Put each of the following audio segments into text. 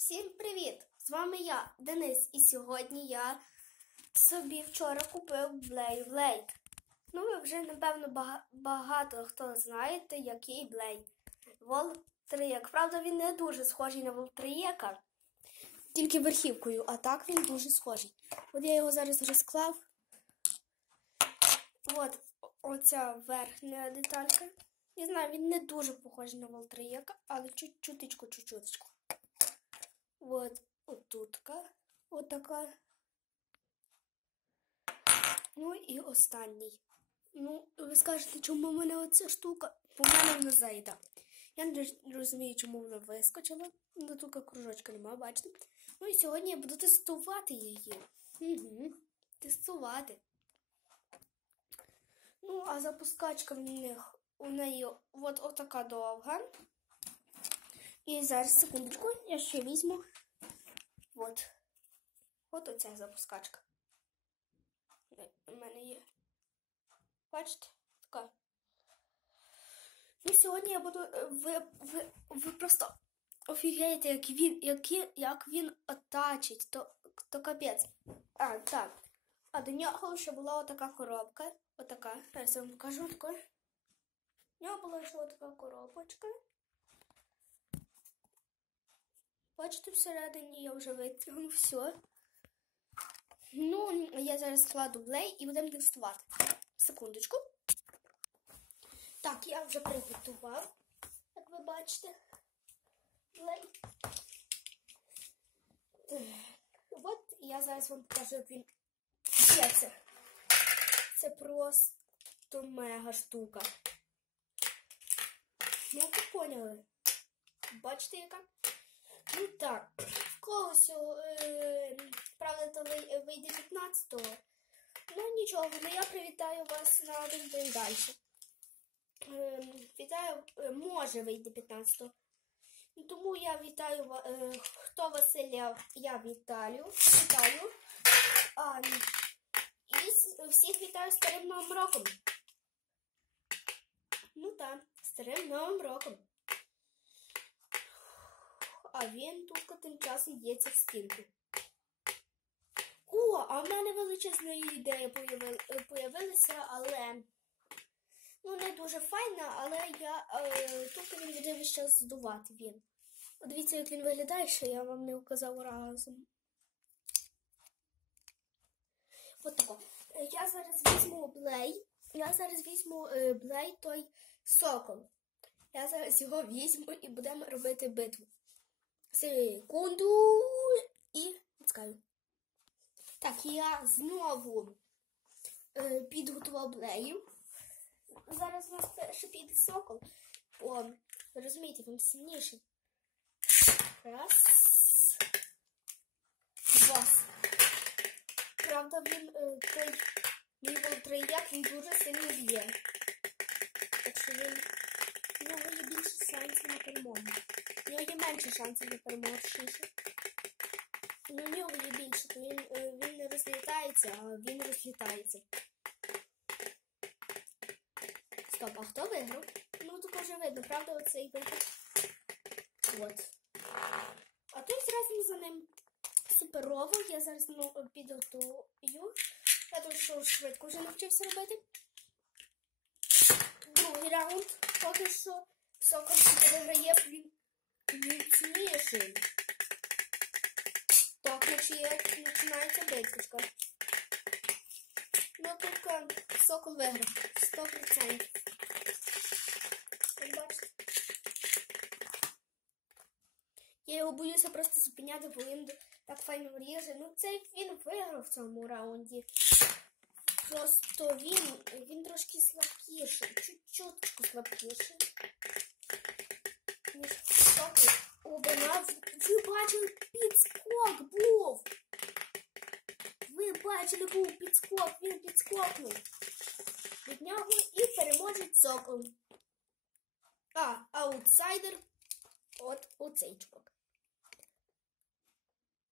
Всім привіт! З вами я, Денис, і сьогодні я собі вчора купив Blade. Ну, ви вже, напевно, багато хто знаєте, який Blade. Волтриєк. Правда, він не дуже схожий на Волтриєка, тільки верхівкою, а так він дуже схожий. От я його зараз розклав. От оця верхня деталька. Не знаю, він не дуже похожий на Волтриєка, але чуть-чуточку, чуть-чуточку. Вот, вот тутка, вот така. Ну і останній. Ну, ви скажете, чому в мене оця штука? По мене вона зайда. Я не розумію, чому вона вискочила. Ну, тут кружочка немає, бачите. Ну і сьогодні я буду тестувати її. Угу. Тестувати. Ну, а запускачка в них у неї от отака довга. І зараз, секундочку, я ще візьму. От. От оця запускачка. У мене є. Бачите? Така. Ну, сьогодні я буду. е, Ви, ви, ви просто офігієте, як він, які, як він отачить, то, то капець. А, так. А до нього ще була отака коробка. Отака. Зараз я вам покажу таку. У нього була ще отака коробочка. Бачите, всередині я вже витягну все. Ну, я зараз складу блей і будемо тестувати. Секундочку. Так, я вже приготував, як ви бачите. Блей. От я зараз вам покажу, як він п'ється. Це просто мега штука. Ну, ви поняли. Бачите, яка? Ну так, в когось, е, правда, то вийде 15-го. Ну нічого, ну я привітаю вас на один день далі. Е, вітаю, е, може вийти 15-го. Ну, Тому я вітаю е, хто Василя, я вітаю. Вітаю. А, і всіх вітаю старим новим роком. Ну так, старим новим роком. А він тут тим часом б'ється в стінку. О, а в мене величезна ідея е, появилася, але ну не дуже файна, але я е, тут він буде весь час здувати він. От Дивіться, як він виглядає, що я вам не указав разом. От тако. Я зараз візьму блей. Я зараз візьму е, блей той сокол. Я зараз його візьму і будемо робити битву. Секунду і відскаю. Так, я знову е, підготував блею. Зараз у нас перше піде сокол. О, розумієте, він сильніший. Раз. Два. Правда, він е, той мій волтрояк, він дуже сильно б'є. Так що він шансів на перемогу. У нього є менше шансів на перемогу шіше. Ну, у нього є більше, то він, е, він не розлітається, а він розлітається. Стоп, а хто виграв? Ну, тут вже видно, правда, оцей виграв. От. А тут зразу за ним суперово. Я зараз ну, підготую. Я тут що швидко вже навчився робити. Другий раунд. Поки що сокол він міцніший. Так, значить, починається битвочка. Ну, тут е, сокол виграв. 100%. Бачите? Я його боюся просто зупиняти, бо він так файно ріже. Ну, це він виграв в цьому раунді. Просто він, він трошки слабкіший, чуть-чуточку слабкіший. Сокол. Обина, ви бачили, підскок був. Ви бачили, був підскок, він підскокнув. Від нього і переможить сокол. А, аутсайдер от оцей чувак.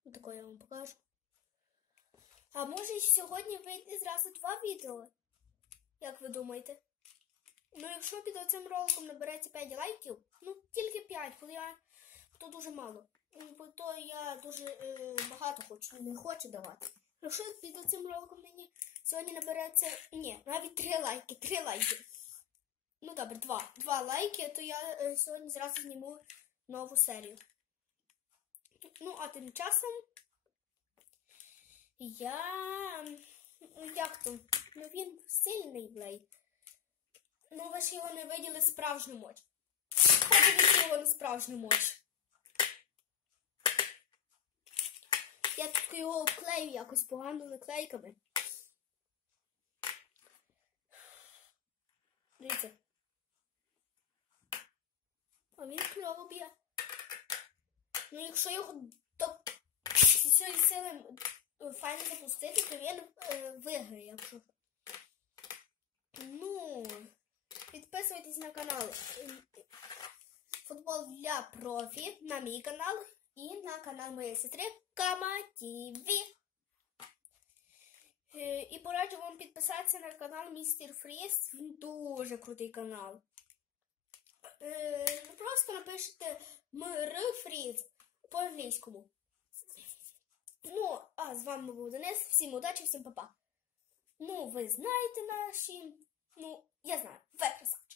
Таке я вам покажу. А може сьогодні вийде зразу два відео? Як ви думаєте? Ну, якщо під цим роликом набереться 5 лайків, ну тільки 5, бо я то дуже мало. бо то я дуже е, багато хочу, не хочу давати. Якщо під цим роликом мені сьогодні набереться. Ні, навіть три лайки, три лайки. Ну добре, два. Два лайки, то я е, сьогодні зразу зніму нову серію. Ну, а тим часом я. Як то? Ну він сильний блей. Ну, ви ж його не виділи справжню моч. Подивіться його на справжню моч. Я тут його обклею якось погано наклейками. Дивіться. А він кльово б'є. Ну, якщо його до цієї сили е, файно запустити, то він е, виграє, якщо. Ну, підписуйтесь на канал е, Футбол для профі, на мій канал і на канал моєї сестри Кама ТВ. Е, І пораджу вам підписатися на канал Містер Фріс. Він дуже крутий канал. Е, Просто напишете МР Фріз по-англійському. Ну, а з вами був Денис. Всім удачі, всім па-па. Ну, ви знаєте наші. Ну, я знаю, красавчик.